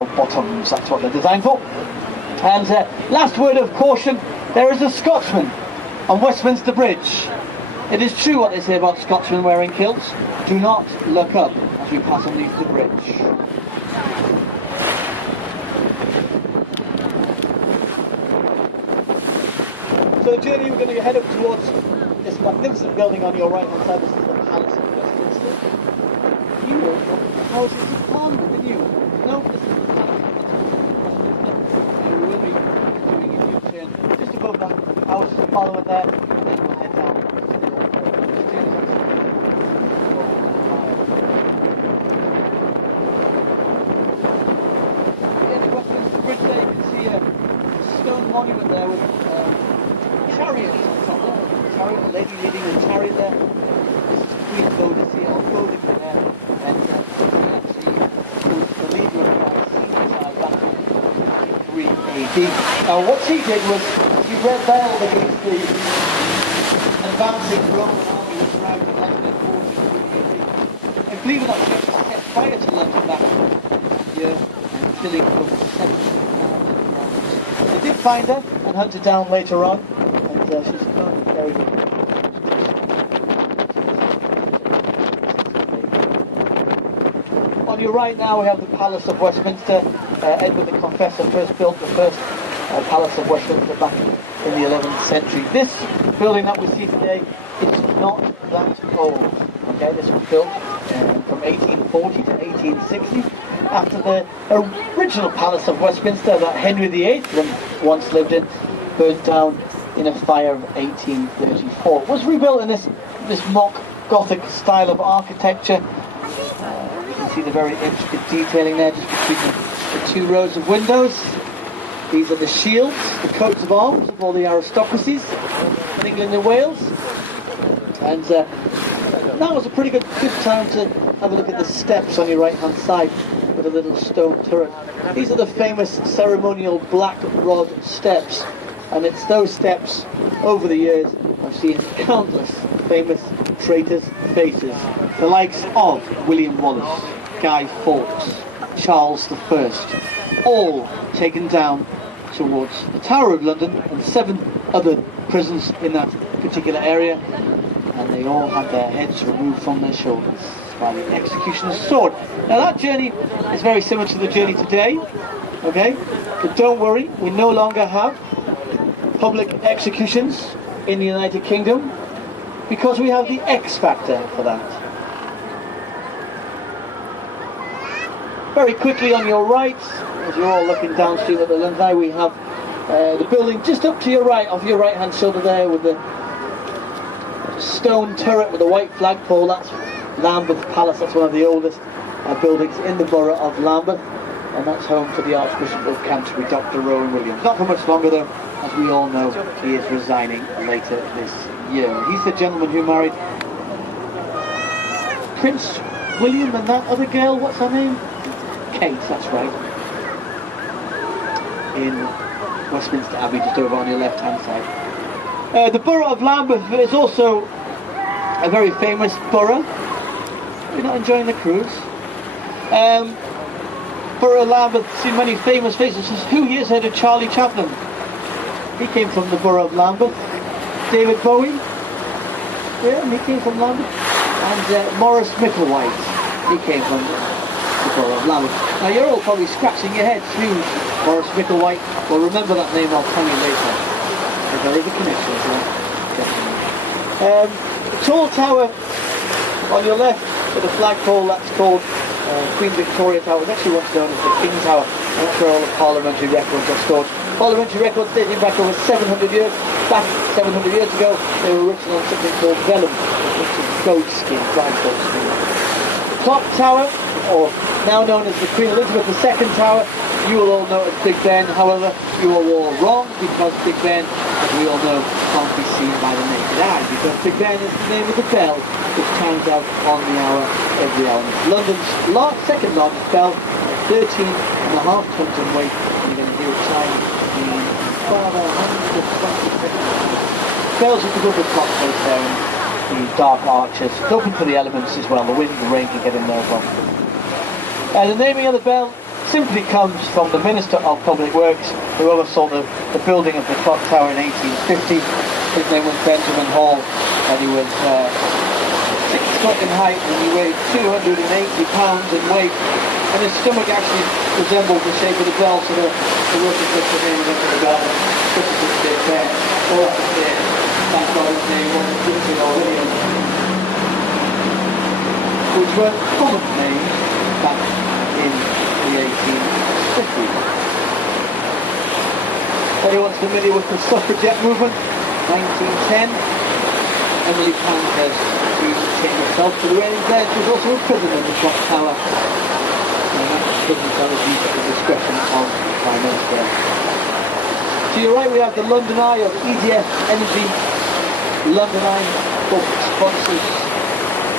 bottoms, that's what they're designed for. And last word of caution, there is a Scotsman on Westminster Bridge. It is true what they say about Scotsmen wearing kilts. Do not look up as we pass underneath the bridge. So the journey, we're going to head up towards this magnificent building on your right hand side. This is the Palace of Westminster. You know the Houses of Parliament, didn't you? No, this is the Palace of Westminster. And we will be doing a U-turn just above that Houses of Parliament there, and then we'll head down to the old Westminster Bridge there, you can see a stone monument there with chariot on top there. Chariot, a lady leading a chariot there. This is Queen Boadicea or Boadicea, and actually the leader of that back in 3 AD. Now what she did was she rebelled against the advancing Roman army that surrounded London in 14 AD. And believe it or not, she actually set fire to London that year and killing over 7,000 Romans. They did find her and hunt her down later on. She's currently buried. On your right now we have the Palace of Westminster. Edward the Confessor first built the first Palace of Westminster back in the 11th century. This building that we see today is not that old. Okay, this was built from 1840 to 1860 after the original Palace of Westminster that Henry VIII once lived in burnt down in a fire of 1834. It was rebuilt in this mock Gothic style of architecture. You can see the very intricate detailing there just between the two rows of windows. These are the shields, the coats of arms of all the aristocracies in England and Wales. And that was a pretty good time to have a look at the steps on your right hand side with a little stone turret. These are the famous ceremonial black rod steps. And it's those steps, over the years, I've seen countless famous traitors' faces. The likes of William Wallace, Guy Fawkes, Charles I, all taken down towards the Tower of London and 7 other prisons in that particular area. And they all had their heads removed from their shoulders by the executioner's sword. Now that journey is very similar to the journey today, okay? But don't worry, we no longer have public executions in the United Kingdom because we have the X Factor for that. Very quickly on your right, as you're all looking downstream at the London Eye, we have the building just up to your right, off your right hand shoulder there with the stone turret with the white flagpole. That's Lambeth Palace. That's one of the oldest buildings in the borough of Lambeth, and that's home to the Archbishop of Canterbury, Dr. Rowan Williams. Not for much longer though. As we all know, he is resigning later this year. He's the gentleman who married Prince William and that other girl, what's her name? Kate, that's right. In Westminster Abbey, just over on your left-hand side. The borough of Lambeth is also a very famous borough. You're not enjoying the cruise? Borough of Lambeth, seen many famous faces. Who here's heard of Charlie Chaplin? He came from the borough of Lambeth. David Bowie, yeah, he came from Lambeth. And Maurice Micklewhite, he came from the borough of Lambeth. Now you're all probably scratching your heads. Who's Maurice Micklewhite? Well, remember that name, I'll tell you later. But there is a connection, so the tall tower on your left with a flagpole, that's called Queen Victoria Tower. It's actually once known as the King Tower. That's where all the parliamentary records are stored. Parliamentary records dating back over 700 years. Back 700 years ago, they were written on something called vellum, which is goat skin, dried goat skin. The clock tower, or now known as the Queen Elizabeth II Tower, you will all know as Big Ben. However, you are all wrong because Big Ben, as we all know, can't be seen by the naked eye because Big Ben is the name of the bell which chimes out on the hour every hour. London's second largest bell, 13.5 tons in weight. You're going to hear it chime in further 120 seconds. Bells with the double clock face there and the dark arches. It's open for the elements as well. The wind, the rain can get in there as well. The naming of the bell, simply comes from the Minister of Public Works, who oversaw the building of the clock tower in 1850. His name was Benjamin Hall, and he was 6 foot in height, and he weighed 280 pounds in weight, and his stomach actually resembled the shape of the bell, so the workers looked at him into the bell, this is his big there, all up there, thank God his name wasn't Dixie or William, which were common names back in the 1850s. Anyone's familiar with the suffragette movement? 1910, Emily Pankhurst changed herself to the reigning there. She was also a prison in the clock tower. And that prison that was used at the discretion of the Prime Minister. To your right we have the London Eye of EDF Energy. London Eye corporate sponsors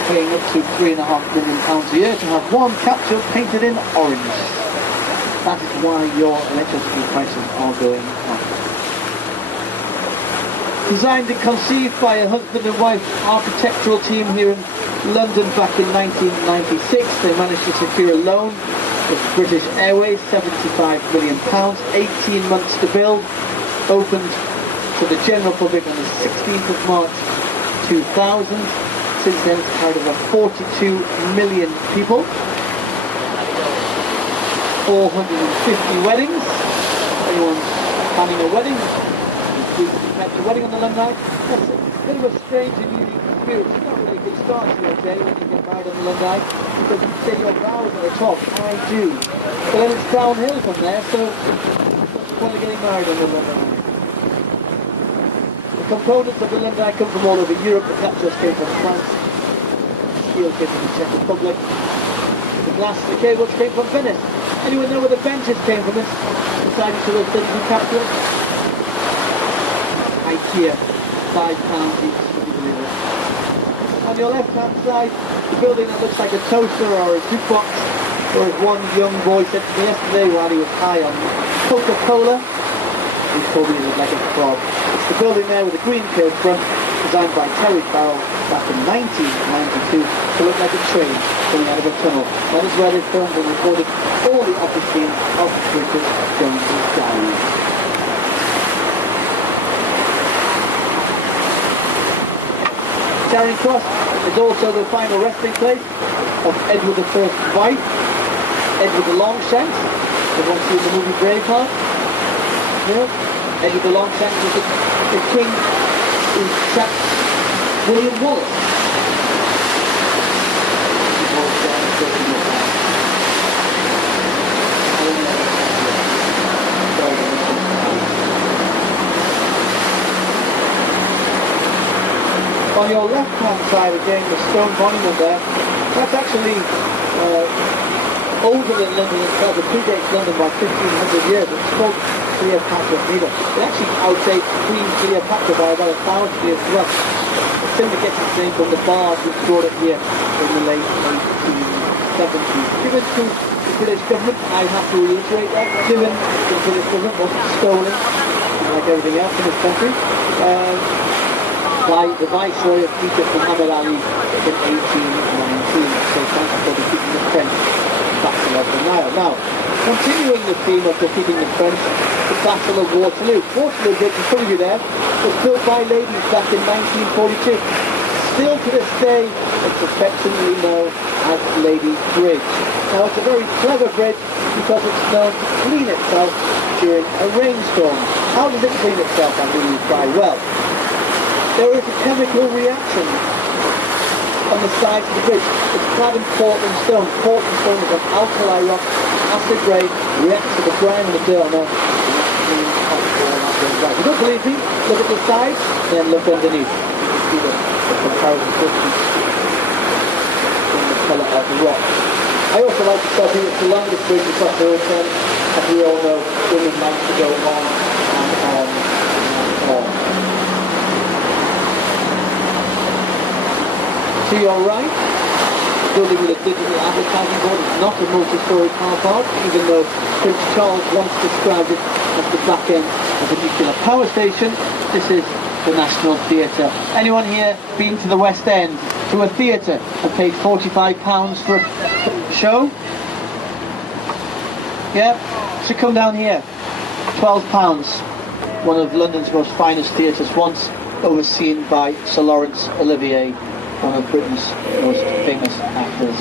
paying up to £3.5 million a year to have one capsule painted in orange. That is why your electricity prices are going up. Designed and conceived by a husband and wife architectural team here in London back in 1996. They managed to secure a loan with British Airways, £75 million, 18 months to build, opened to the general public on the 16th of March 2000. Since then it's carried over 42 million people, 450 weddings. Anyone planning a wedding? A wedding on the London Eye? That's a bit of a strange and unique experience. It's not really a good start to your day when you get married on the London Eye, because you say your vows at the top, I do. But then it's downhill from there, so what's the point of getting married on the London Eye? The components of the London Eye come from all over Europe. The capsules came from France, the steel came from the Czech Republic, the glass, the cables came from Venice. Anyone know where the benches came from this? Beside each of those digital capsules? IKEA, £5 each, would you believe it? On your left hand side, the building that looks like a toaster or a jukebox, or as one young boy said to me yesterday while he was high on Coca-Cola, he told me it was like a frog. It's the building there with a green curved front, designed by Terry Farrell back in 1992 to look like a train coming out of a tunnel. That is where they filmed and recorded all the office scenes of British Jones's Diary. Charing Cross is also the final resting place of Edward I's wife, Edward the Longshanks. Everyone seen the movie Braveheart? No? Edward the Longshanks was the king who trapped William Wallace. On your left-hand side again, the stone monument there, that's actually older than London itself. It predates London by 1,500 years. It's called Cleopatra's Needle. It actually outdates Queen Cleopatra by about 1,000 years plus. It simply gets its name from the bard who brought it here in the late 1870s. Given to the British government, I have to reiterate that, given to the British government, wasn't stolen, like everything else in this country. By the Viceroy of Egypt, Muhammad Ali, in 1819. So thanks for defeating the French Battle of the Nile. Now, continuing the theme of defeating the French, the Battle of Waterloo. Waterloo Bridge, in front of you there, was built by ladies back in 1942. Still to this day, it's affectionately known as Ladies' Bridge. Now, it's a very clever bridge because it's known to clean itself during a rainstorm. How does it clean itself, I'm going to try? Well, there is a chemical reaction on the sides of the bridge. It's clad in Portland stone. Portland stone is an alkali rock, acid rain, reacts to the grime and the dirt on there. If you don't believe me, look at the sides, then look underneath. You can see the comparison difference in the colour of the rock. I also like to tell you it's the longest bridge across the River Thames. As we all know, women like to go on and on. To your right, the building with a digital advertising board is not a multi-storey car park, even though Prince Charles once described it as the back end of a nuclear power station. This is the National Theatre. Anyone here been to the West End, to a theatre, and paid £45 for a show? Yeah, so come down here. £12. One of London's most finest theatres, once overseen by Sir Laurence Olivier, one of Britain's most famous actors.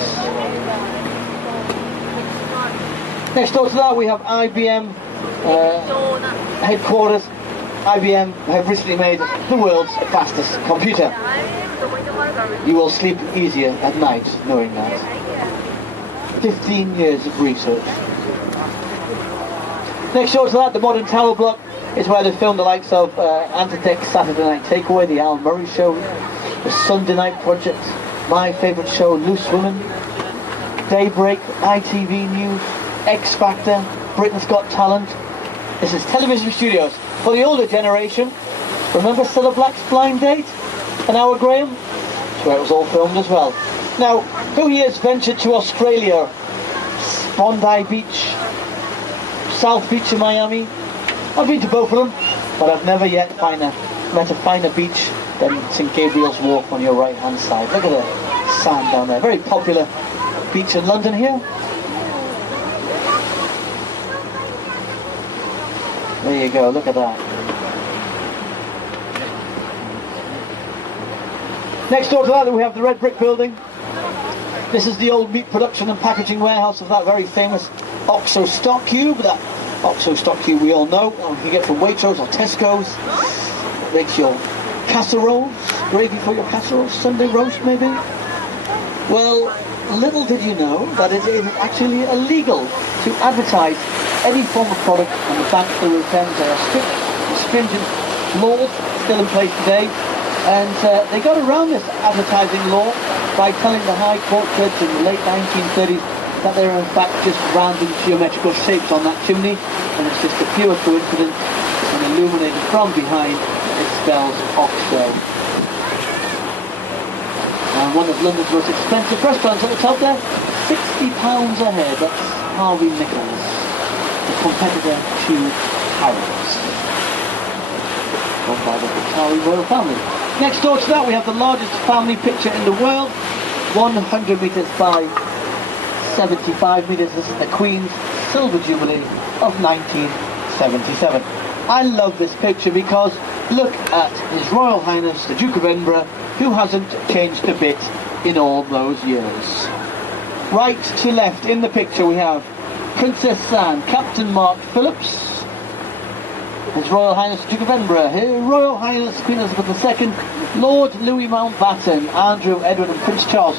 Next door to that we have IBM headquarters. IBM have recently made the world's fastest computer. You will sleep easier at night knowing that. 15 years of research. Next door to that, the Modern Tower Block is where they filmed the likes of Antitech, Saturday Night Takeaway, the Al Murray Show, the Sunday Night Project, my favourite show, Loose Women, Daybreak, ITV News, X Factor, Britain's Got Talent. This is television studios. For the older generation, remember Cilla Black's Blind Date? And Howard Graham? That's where it was all filmed as well. Now, who here has ventured to Australia? Bondi Beach, South Beach in Miami? I've been to both of them, but I've never yet met a finer beach than St Gabriel's Wharf on your right hand side. Look at the sand down there. Very popular beach in London here. There you go, look at that. Next door to that we have the Red Brick Building. This is the old meat production and packaging warehouse of that very famous Oxo stock cube. That Oxo stock cube we all know, you can get from Waitrose or Tesco's. It makes your casseroles, gravy for your casseroles, Sunday roast maybe. Well, little did you know that it is actually illegal to advertise any form of product on the banks of the Thames. There are strict, stringent laws still in place today, and they got around this advertising law by telling the High Court judge in the late 1930s that they are in fact just random geometrical shapes on that chimney, and it's just a pure coincidence, and illuminated from behind it spells Oxo. And one of London's most expensive restaurants at the top there, £60 a head. That's Harvey Nichols, the competitor to Harrods, run by the Qatari royal family. Next door to that we have the largest family picture in the world, 100 metres by 75 metres. This is the Queen's Silver Jubilee of 1977. I love this picture because look at His Royal Highness the Duke of Edinburgh, who hasn't changed a bit in all those years. Right to left in the picture we have Princess Anne, Captain Mark Phillips, His Royal Highness the Duke of Edinburgh, Her Royal Highness Queen Elizabeth II, Lord Louis Mountbatten, Andrew, Edward and Prince Charles.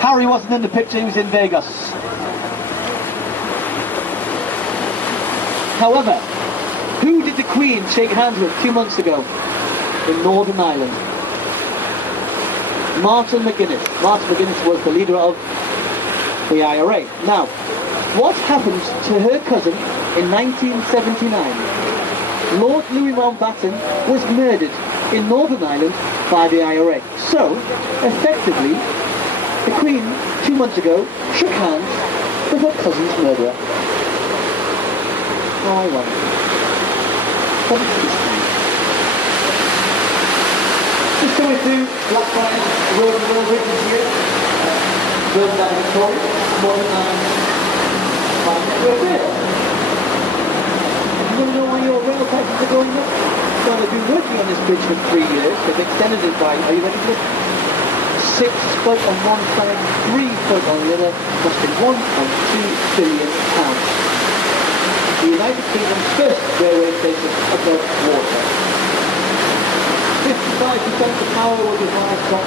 Harry wasn't in the picture, he was in Vegas. However, who did the Queen shake hands with 2 months ago in Northern Ireland? Martin McGuinness. Martin McGuinness was the leader of the IRA. Now, what happened to her cousin in 1979? Lord Louis Mountbatten was murdered in Northern Ireland by the IRA. So, effectively, the Queen, 2 months ago, shook hands with her cousin's murderer. How ironic. But it's history. Just coming through Blackfriars Road and Rail Bridge this year. Built by Victoria, more than 5 square rail. You want to know why your rail prices are going up? Well, they've been working on this bridge for 3 years. They've extended it by, are you ready for this? 6 foot on one side, 3 foot on the other, costing £1.2 billion. The United Kingdom's first railway station above water. 55% of the power will be powered from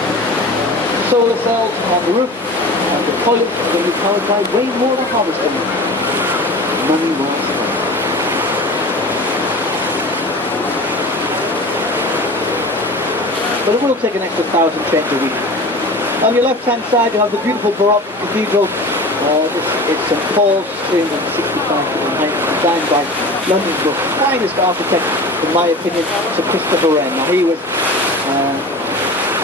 solar cells on the roof, and the toilets will be powered by rainwater harvesting. Money rolls in. But it will take an extra 1,000 trains a week. On your left-hand side, you have the beautiful Baroque cathedral. It's St Paul's, 365 feet in height, designed by London's most finest architect, in my opinion, Sir Christopher Wren. Now, he was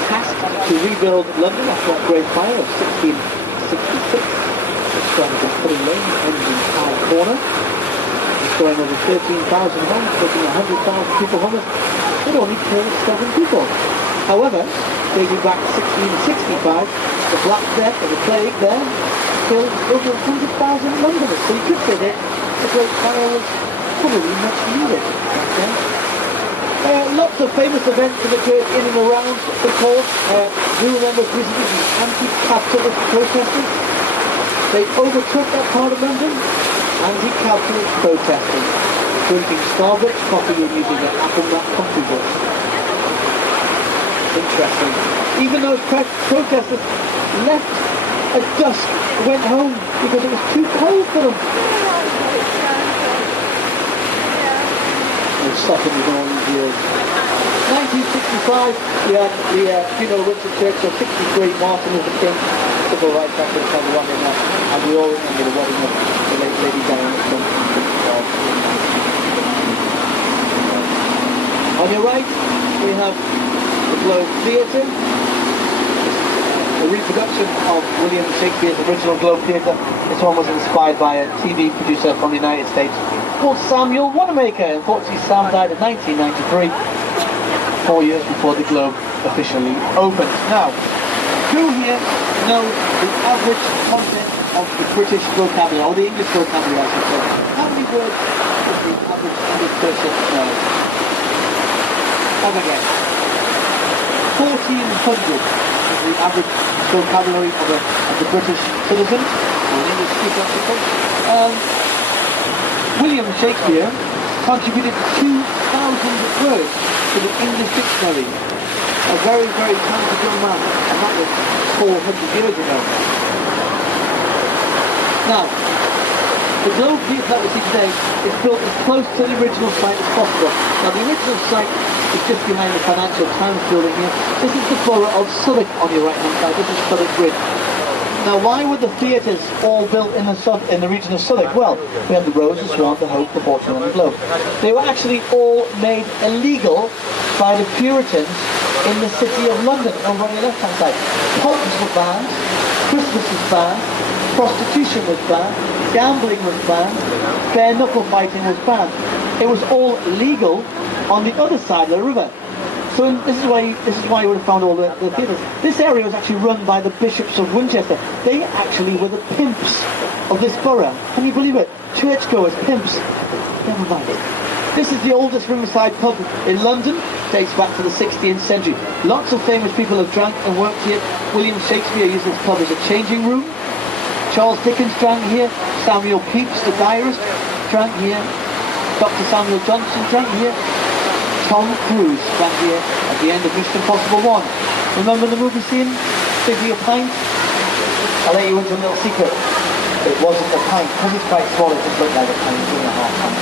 tasked to rebuild London after that Great Fire of 1666. It started in Pudding Lane, ended in High Corner, destroying over 13,000 homes, making 100,000 people homeless. It only killed 7 people. However, dating back to 1665, the Black Death and the Plague there killed over 100,000 Londoners. So you could say that the Great Fire was probably much needed. Okay? Lots of famous events that occurred in and around the court. Do you remember visiting the anti-capitalist protesters? They overtook that part of London. Anti-capitalist protesters, drinking Starbucks coffee and using their Apple Mac computers. Interesting. Even those protesters left at dusk, went home because it was too cold for them. They've softened in all these years. 1965, we had the funeral Windsor Church, so 63, Martin Luther King, civil rights activist on the one in there, and we all remember the wedding of the late Lady Diana Trump. On your right, we have the Globe Theatre, a reproduction of William Shakespeare's original Globe Theatre. This one was inspired by a TV producer from the United States called Samuel Wanamaker. Unfortunately, Sam died in 1993, 4 years before the Globe officially opened. Now, who here knows the average content of the British vocabulary, or the English vocabulary, I should say? How many words does the average English person know? Have a guess. 1,400 is the average vocabulary of the British citizen, or an English speaker, I should say. William Shakespeare contributed 2,000 words to the English dictionary. A very, very talented young man, and that was 400 years ago. Now, the Globe Theatre that we see today is built as close to the original site as possible. Now, the original site is just behind the Financial Times building here. This is the borough of Southwark on your right-hand side. This is Southwark Bridge. Now, why were the theatres all built in the region of Southwark? Well, we had the Rose, the Swan, the Hope, the Fortune and the Globe. They were actually all made illegal by the Puritans in the city of London, over on your left-hand side. Pubs were banned, Christmas was banned, prostitution was banned, gambling was banned, bare knuckle fighting was banned. It was all legal on the other side of the river. So this is why you would have found all the theatres. This area was actually run by the bishops of Winchester. They actually were the pimps of this borough. Can you believe it? Churchgoers, pimps. Never mind. This is the oldest riverside pub in London. Dates back to the 16th century. Lots of famous people have drank and worked here. William Shakespeare used this pub as a changing room. Charles Dickens drank here. Samuel Pepys, the diarist, drank here. Dr. Samuel Johnson drank here. Tom Cruise drank here at the end of Mission Impossible 1. Remember the movie scene? Give me a pint? I'll let you into a little secret. It wasn't a pint. Because it's quite small, it just looked like a pint, 2.5 pints.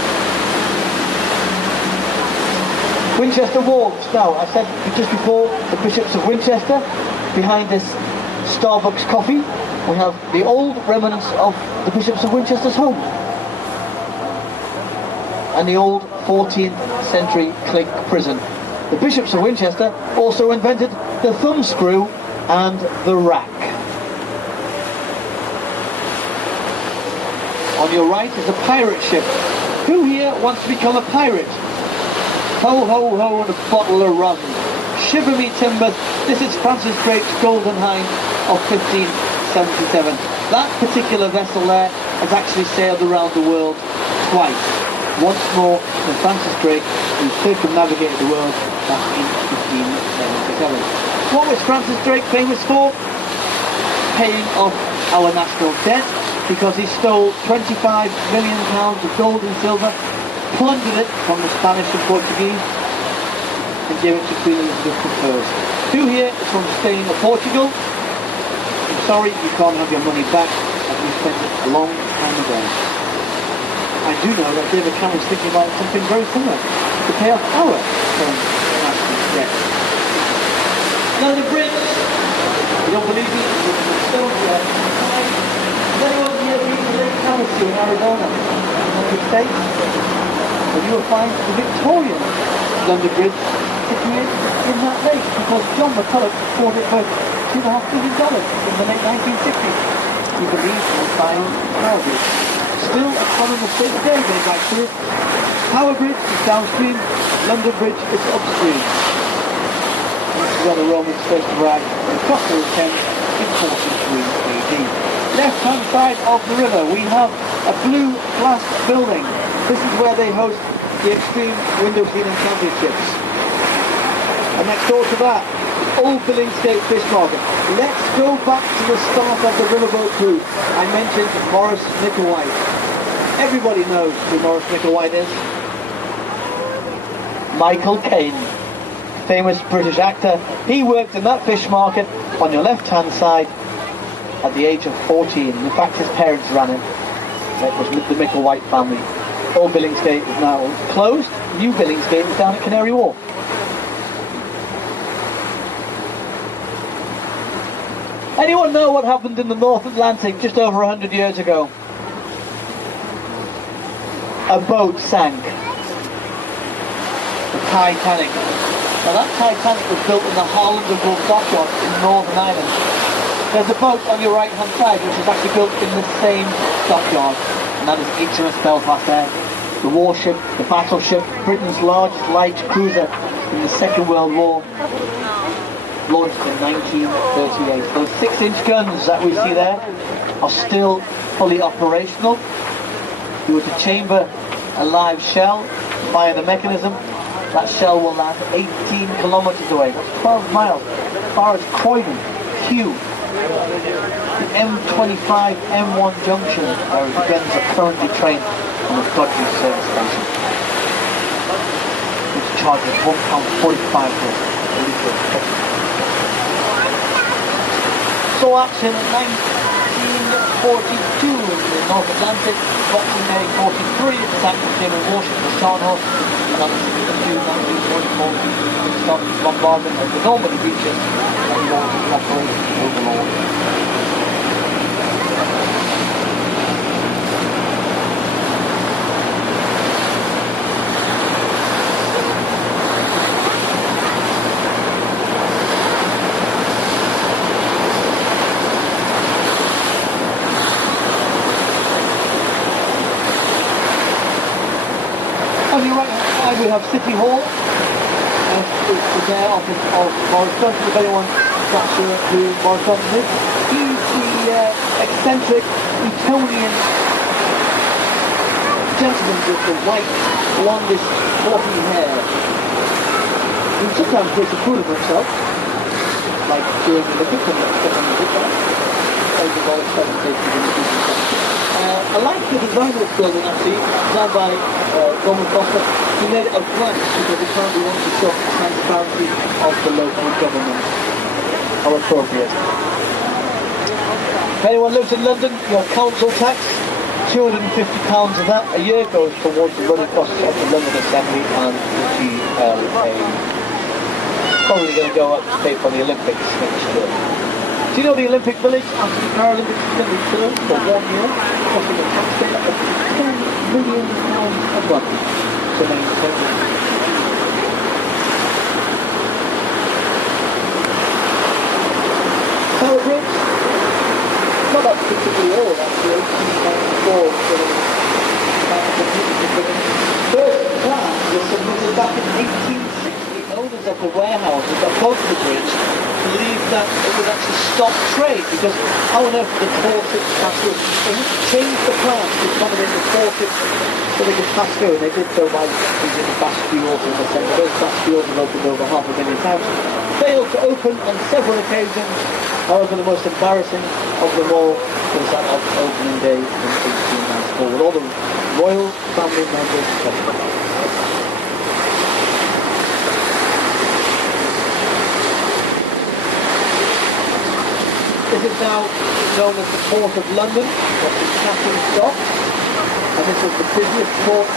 Winchester Walls. Now, I said just before, the Bishops of Winchester. Behind this Starbucks coffee, we have the old remnants of the Bishops of Winchester's home. And the old 14th century click prison. The Bishops of Winchester also invented the thumbscrew and the rack. On your right is a pirate ship. Who here wants to become a pirate? Ho ho ho and a bottle of rum. Shiver me timbers, this is Francis Drake's Golden Hind of 1577. That particular vessel there has actually sailed around the world twice. Once more than Francis Drake, who circumnavigated the world back in 1577. What was Francis Drake famous for? Paying off our national debt, because he stole £25 million of gold and silver, plundered it from the Spanish and Portuguese, and gave it to Queen Elizabeth I. Who here is from Spain or Portugal? I'm sorry, you can't have your money back, as we spent it a long time ago. I do know that David Cameron's thinking about something very similar, to pay off our current national debt. Now the bridge, you don't believe me, it's still there. Has anyone here been to Lake Havasu in Arizona, United States? Well, you will find the Victorian London Bridge situated in that lake, because John McCulloch bought it for $2.5 billion in the late 1960s. He believes in the final power bridge. Still a common mistake today, going back to it. Tower Bridge is downstream, London Bridge is upstream. This is where the Romans first arrived and crossed the Thames in 43 AD. Left hand side of the river we have a blue glass building. This is where they host the Extreme Window Cleaning Championships. And next door to that, Old Billingsgate Fish Market. Let's go back to the start of the riverboat cruise. I mentioned Maurice Micklewhite. Everybody knows who Maurice Micklewhite is. Michael Caine, famous British actor. He worked in that fish market on your left-hand side at the age of 14. In fact, his parents ran it. It was the Micklewhite family. Old Billingsgate is now closed. New Billingsgate is down at Canary Wharf. Anyone know what happened in the North Atlantic just over 100 years ago? A boat sank. The Titanic. Now that Titanic was built in the Holland and Wolff dockyard in Northern Ireland. There's a boat on your right hand side which was actually built in the same dockyard, and that is HMS Belfast Air. The warship, the battleship, Britain's largest light cruiser in the Second World War, launched in 1938. Those 6-inch guns that we see there are still fully operational. If you were to chamber a live shell via the mechanism, that shell will land 18 kilometers away. That's 12 miles. As far as Croydon, Kew, the M25 M1 junction, where the guns are currently trained on the Dodgy service station, which charges £1.45 for a litre of petrol. Saw action in 1942 in the North Atlantic. Boxing Day 43, it sank the German warship the Scharnhorst, and on the 6th of June 1944, it stopped its bombardment of the Normandy beaches and launched Operation Overlord. On your right hand side we have City Hall. It's there opposite of Boris Johnson. If anyone's not sure who Boris Johnson is, he's the eccentric Etonian gentleman with the white, blondish, floppy hair. He sometimes takes a fool of himself, like during the Olympics and Boris presentation in the I like the design of this building actually, designed by Norman Foster. He made it of glass because he apparently wants to show the transparency of the local government. How appropriate. If anyone lives in London, your council tax, £250 of that a year goes towards the running costs of the London Assembly and the GLA. Probably going to go up to pay for the Olympics next year. Do you know the Olympic Village and the Paralympics can be built for 1 year, costing a taxpayer up to £10 million a month to maintain it? Tower Bridge? Not that particularly old actually, 1894. First plan was submitted back in 1860. Owners of the warehouses that built the bridge believed that it would actually stop trade because how on earth would the 4-6 pass through? They had changed the plan to accommodate the 4-6 so they could pass through, and they did so by using the bascules in the centre. Those bascules have opened over 500,000 times. Failed to open on several occasions. However, the most embarrassing of them all was that of opening day in 1894 with all the royal family members present. This is now known as the Port of London, that's the Chatham Dock, and this is the busiest port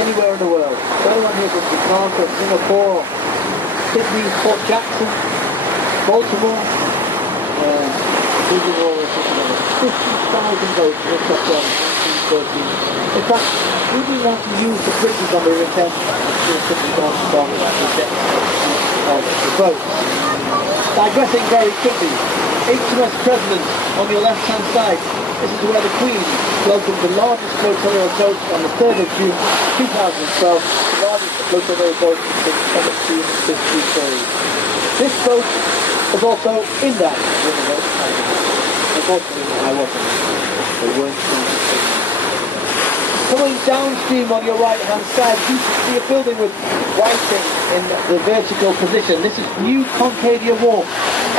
anywhere in the world. So anyone here from Jakarta, Singapore, Sydney, Port Jackson, Baltimore, these are all 50,000 boats were shut down in 1913. In fact, we didn't have to use the bridges on the River Thames to simply down the dock to get of the boats. Digressing very quickly, HMS President on your left hand side. This is where the Queen floated the largest flotilla of boats on the 3rd of June 2012, the largest flotilla of boats since 1753. This boat was also in that riverboat. Unfortunately, I wasn't. They weren't going to Coming downstream on your right hand side, you can see a building with whiting in the vertical position. This is New Concadia Walk.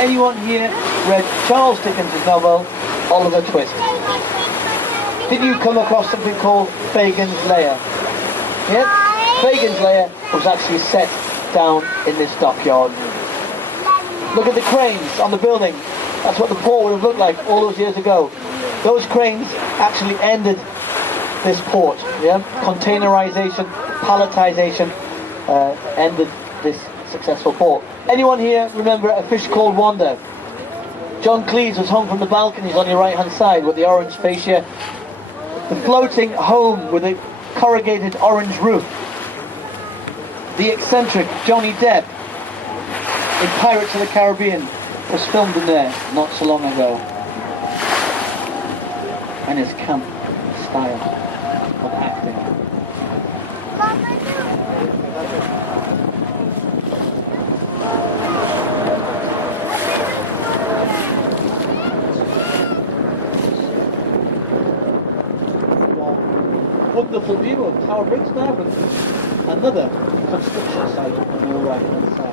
Anyone here read Charles Dickens' novel Oliver Twist? Did you come across something called Fagin's Lair? Yeah? Fagin's Lair was actually set down in this dockyard. Look at the cranes on the building. That's what the port would have looked like all those years ago. Those cranes actually ended this port. Yeah? Containerization, palletization ended this successful port. Anyone here remember A Fish Called Wanda? John Cleese was hung from the balconies on your right hand side with the orange fascia. The floating home with a corrugated orange roof. The eccentric Johnny Depp in Pirates of the Caribbean was filmed in there not so long ago. And his camp style of acting. Wonderful view of Tower Bridge now, with another construction site on your right hand side.